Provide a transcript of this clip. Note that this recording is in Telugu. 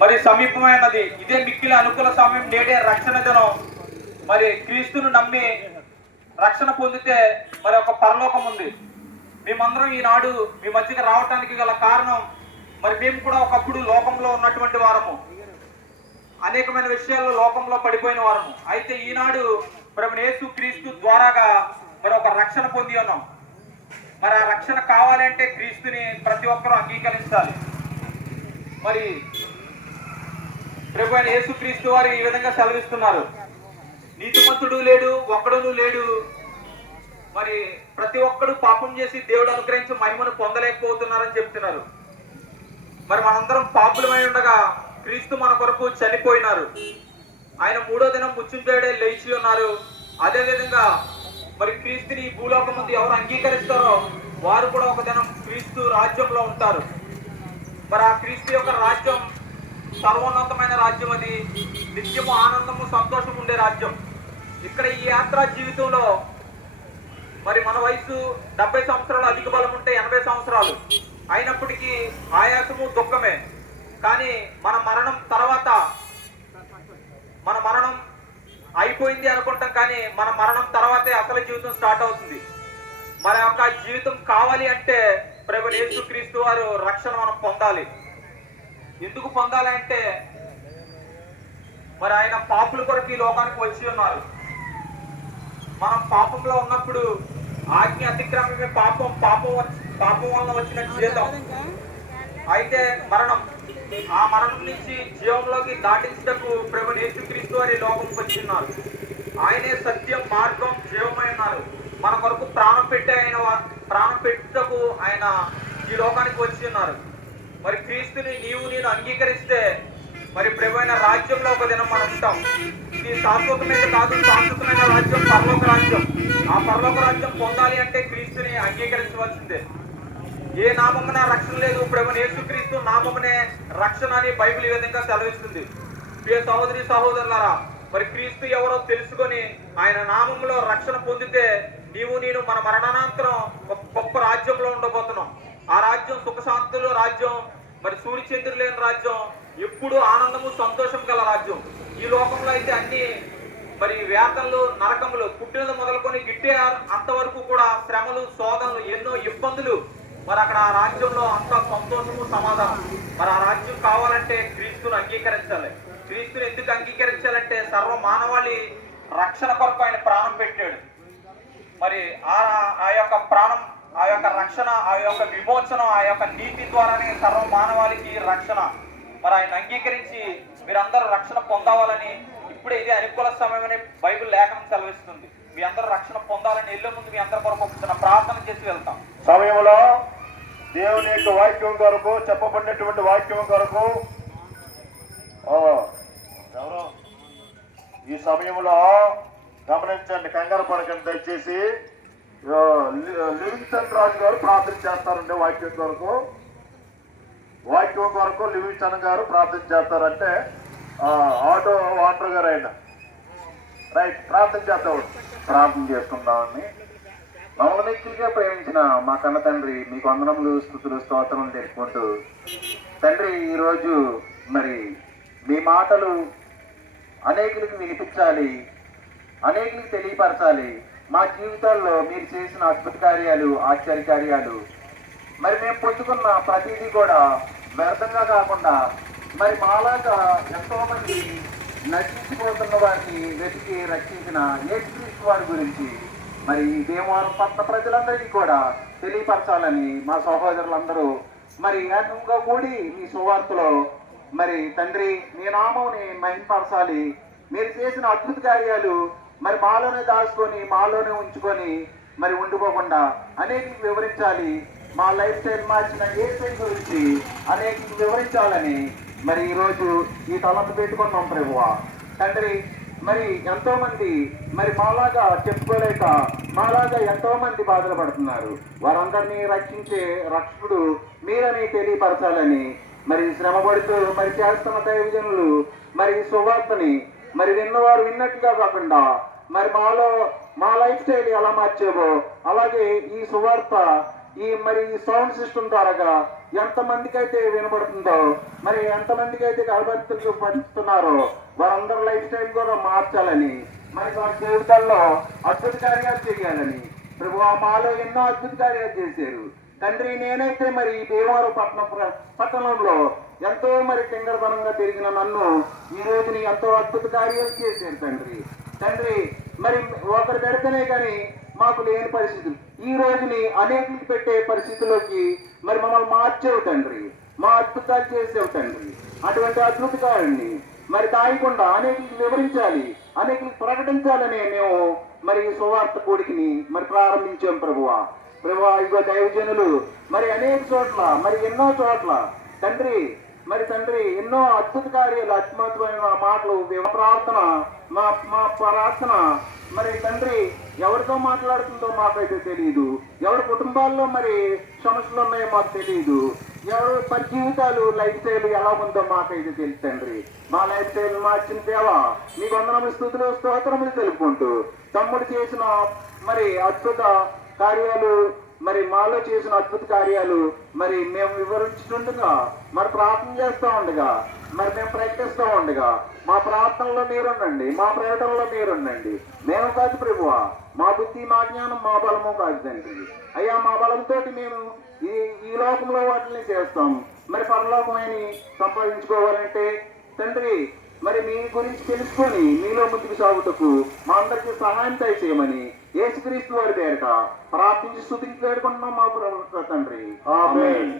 మరి సమీపమైనది. ఇదే మిక్కిలి అనుకూల సమయం, నేడే రక్షణ జనం. మరి క్రీస్తును నమ్మి రక్షణ పొందితే మరి ఒక పరలోకం ఉంది. మేమందరం ఈనాడు మీ మధ్యకి రావటానికి గల కారణం, మరి మేము కూడా ఒకప్పుడు లోకంలో ఉన్నటువంటి వారము, అనేకమైన విషయాల్లో లోకంలో పడిపోయిన వారము. అయితే ఈనాడు ప్రభు యేసు క్రీస్తు ద్వారాగా మరి ఒక రక్షణ పొంది ఉన్నాం. మరి ఆ రక్షణ కావాలంటే క్రీస్తుని ప్రతి ఒక్కరూ అంగీకరించాలి. మరి ప్రభు అయిన యేసు క్రీస్తు వారు ఈ విధంగా సెలవిస్తున్నారు, నీతిమంతుడు లేడు, ఒక్కడును లేడు. మరి ప్రతి ఒక్కడు పాపం చేసి దేవుడు అనుగ్రహించి మహిమను పొందలేకపోతున్నారని చెప్తున్నారు. మరి మనందరం పాపులమై ఉండగా క్రీస్తు మన కొరకు చనిపోయినారు. ఆయన 3వ దినం ముచ్చుంటేడే లేచి ఉన్నారు. అదే విధంగా మరి క్రీస్తుని ఈ భూలోకం ముందు ఎవరు అంగీకరిస్తారో వారు కూడా ఒక దినం క్రీస్తు రాజ్యంలో ఉంటారు. మరి ఆ క్రీస్తు యొక్క రాజ్యం సర్వోన్నతమైన రాజ్యం. అది నిత్యము ఆనందము సంతోషం ఉండే రాజ్యం. ఇక్కడ ఈ యాత్రా జీవితంలో మరి మన వయసు 70 సంవత్సరాలు, అధిక బలం ఉంటే 80 సంవత్సరాలు అయినప్పటికీ ఆయాసము దుఃఖమే. కానీ మన మరణం తర్వాత, మన మరణం అయిపోయింది అనుకుంటాం, కానీ మన మరణం తర్వాతే అసలు జీవితం స్టార్ట్ అవుతుంది. మన యొక్క జీవితం కావాలి అంటే ప్రభు యేసు క్రీస్తు వారు రక్షణ మనం పొందాలి. ఎందుకు పొందాలి అంటే మరి ఆయన పాపుల కొరకు ఈ లోకానికి వచ్చి ఉన్నారు. మనం పాపంలో ఉన్నప్పుడు ఆజ్ఞ అతిక్రమమే పాపం, పాపం వలన వచ్చిన జీవితం. అయితే మరణం, ఆ మరణం నుంచి జీవంలోకి దాటించటకు ప్రభు యేసుక్రీస్తు వారి లోకంకి వచ్చి ఉన్నారు. ఆయనే సత్యం, మార్గం, జీవమై ఉన్నారు. మన కొరకు ప్రాణం పెట్టుటకు ఆయన ఈ లోకానికి వచ్చి ఉన్నారు. మరి క్రీస్తుని నేను అంగీకరిస్తే మరి ప్రభు అయిన రాజ్యంలో ఒక దినం మనం ఉంటాం. ఇది శాశ్వతమైన కాదు, శాశ్వతమైన రాజ్యం పరలోక రాజ్యం. ఆ పరలోక రాజ్యం పొందాలి అంటే క్రీస్తుని అంగీకరించవలసిందే. ఏ నామమున రక్షణ లేదు, ప్రభు యేసుక్రీస్తు నామమునే రక్షణ అని బైబిల్ ఈ విధంగా సెలవిస్తుంది. ప్రియ సహోదరి సహోదరులారా, మరి క్రీస్తు ఎవరో తెలుసుకొని ఆయన నామంలో రక్షణ పొందితే నేను మన మరణానంతరం ఒక గొప్ప రాజ్యంలో ఉండబోతున్నాం. ఆ రాజ్యం సుఖశాంతుల రాజ్యం, మరి సూర్యచంద్రులు లేని రాజ్యం, ఎప్పుడు ఆనందము సంతోషం గల రాజ్యం. ఈ లోకంలో అయితే అన్ని మరి వేతనలు, నరకములు, పుట్టినది మొదలుకొని గిట్టే అంతవరకు కూడా శ్రమలు, శోధనలు, ఎన్నో ఇబ్బందులు. మరి అక్కడ ఆ రాజ్యంలో అంత సంతోషము, సమాధానం. మరి ఆ రాజ్యం కావాలంటే క్రీస్తుని అంగీకరించాలి. క్రీస్తుని ఎందుకు అంగీకరించాలంటే సర్వ మానవాళి రక్షణ కొరకు ఆయన ప్రాణం పెట్టాడు. మరి ఆ యొక్క ప్రాణం, ఆ యొక్క రక్షణ, ఆ యొక్క విమోచనం, ఆ యొక్క నీతి ద్వారానే సర్వ మానవాళికి రక్షణ. మరి ఆయన అంగీకరించి మీరందరూ రక్షణ పొందాలని, ఇప్పుడే ఇదే అనుకూల సమయం అని బైబిల్ లేఖనం సెలవిస్తుంది. మీ అందరూ రక్షణ పొందాలని వెళ్ళే ముందు మీ అందరి కొరకు ఒక చిన్న ప్రార్థన చేసి వెళ్తాం. సమయంలో దేవుని యొక్క వాక్యం కొరకు, చెప్పబడినటువంటి వాక్యం కొరకు ఎవరు ఈ సమయంలో గమనించండి, కంగారు పడకండి దయచేసి. లివింగ్స్టన్ రాజు గారు ప్రార్థన చేస్తారంటే వాక్యం కొరకు లివింగ్స్టన్ గారు ప్రార్థన చేస్తారంటే ఆటో వాటర్ గారు అయినా రైట్ ప్రార్థన చేద్దాం. ప్రార్థన చేసుకుందామని. మమ్మల్ని ఎక్కువగా ప్రేమించిన మా కన్న తండ్రి, మీకు వందనములు, స్తుతులు, స్తోత్రములు తెలుపుకుంటూ, తండ్రి ఈరోజు మరి మీ మాటలు అనేకులకు వినిపించాలి, అనేకులకు తెలియపరచాలి. మా జీవితాల్లో మీరు చేసిన అద్భుత కార్యాలు, ఆశ్చర్య కార్యాలు, మరి మేము పొందుకున్న ప్రతిదీ కూడా వ్యర్థంగా కాకుండా మరి మాలాగా ఎంతో మంది నశించిపోతున్న వారిని వెతికి రక్షించిన యేసుక్రీస్తు వారి గురించి మరి దేవారం పట్ల ప్రజలందరికీ కూడా తెలియపరచాలని మా సహోదరులందరూ మరి ఏకంగా కూడి మీ సువార్తలో మరి తండ్రి మీ నామముని మహిమపరచాలి. మీరు చేసిన అద్భుత కార్యాలు మరి మాలోనే దాచుకొని, మాలోనే ఉంచుకొని మరి ఉండిపోకుండా అనేక వివరించాలి. మా లైఫ్ స్టైల్ మార్చిన యేసు గురించి అనేక వివరించాలని మరి ఈరోజు ఈ తలంపు పెట్టుకున్నాం ప్రభువా. తండ్రి మరి ఎంతో మంది మరి మాలాగా చెప్పుకోలేక మాలాగా ఎంతో మంది బాధలు పడుతున్నారు. వారందరినీ రక్షించే రక్షకుడు మీరని తెలియపరచాలని మరి శ్రమపడుతూ మరి చేస్తున్న దైవజనులు మరి సువార్తని మరి విన్నవారు విన్నట్టుగా కాకుండా మరి మా లైఫ్ స్టైల్ ఎలా మార్చేవో అలాగే ఈ సువార్త ఈ సౌండ్ సిస్టమ్ ద్వారా ఎంతమందికి అయితే వినబడుతుందో, మరి ఎంతమందికి అయితే గర్భవతులు పడుతున్నారో వారందరి లైఫ్ స్టైల్ కూడా మార్చాలని, మరి వారి జీవితాల్లో అద్భుత కార్యాలు చేయాలని ప్రభు మాలో ఎన్నో అద్భుత కార్యాలు చేశారు తండ్రి. నేనైతే మరి భీమవరం పట్టణంలో ఎంతో మరి తింగరతనంగా పెరిగిన నన్ను ఈ రోజుని ఎంతో అద్భుత కార్యాలు చేశారు తండ్రి. తండ్రి మరి ఒకరు పెడితేనే కానీ మాకు లేని పరిస్థితులు ఈ రోజుని అనేకులు పెట్టే పరిస్థితుల్లోకి మరి మమ్మల్ని మార్చేవు తండ్రి. మా అద్భుతాలు చేసేవు తండ్రి. అటువంటి అద్భుతకారుణ్ణి మరి దాయకుండా అనేకులకు వివరించాలి, అనేకులకు ప్రకటించాలని మేము మరి సువార్త కూడికిని మరి ప్రారంభించాం ప్రభువా. ఇగో దైవజనులు మరి అనేక చోట్ల మరి ఎన్నో చోట్ల తండ్రి ఎన్నో అద్భుత కార్యాలు, అద్భుతమైన మాటలు, ప్రార్థన మా ప్రార్థన మరి తండ్రి ఎవరితో మాట్లాడుతుందో మాకైతే తెలియదు, ఎవరి కుటుంబాల్లో మరి సమస్యలు ఉన్నాయో మాకు తెలియదు, ఎవరు పరి జీవితాలు లైఫ్ స్టైల్ ఎలా ఉందో మాకైతే తెలుసు తండ్రి. మా లైఫ్ స్టైల్ మార్చిన దేవా మీకు వందనములు, స్తుతులు, స్తోత్రములు తెలుపుకుంటూ తమ్ముడు చేసిన మరి అద్భుత కార్యాలు, మరి మాలో చేసిన అద్భుత కార్యాలు మరి మేము వివరించుతుండగా, మరి ప్రార్థన చేస్తూ ఉండగా, మరి మేము ప్రయత్నిస్తూ ఉండగా మా ప్రార్థనలో మీరుండండి, మా ప్రకటనలో మీరుండండి. మేము కాదు ప్రభువా, మా బుద్ధి, మా జ్ఞానం, మా బలము కాదు తండ్రి. అయ్యా మా బలంతో మేము ఈ లోకంలో వాటిని చేస్తాం. మరి పరలోకమైన సంపాదించుకోవాలంటే తండ్రి మరి మీ గురించి తెలుసుకొని మీలో ముందుకు సాగుటకు మా అందరికీ సహాయం దయచేయమని యేసుక్రీస్తు వారి పేరిట ప్రార్థించి స్తుతించి వేడుకుంటున్నాం మా ప్రభువు తండ్రి. ఆమేన్.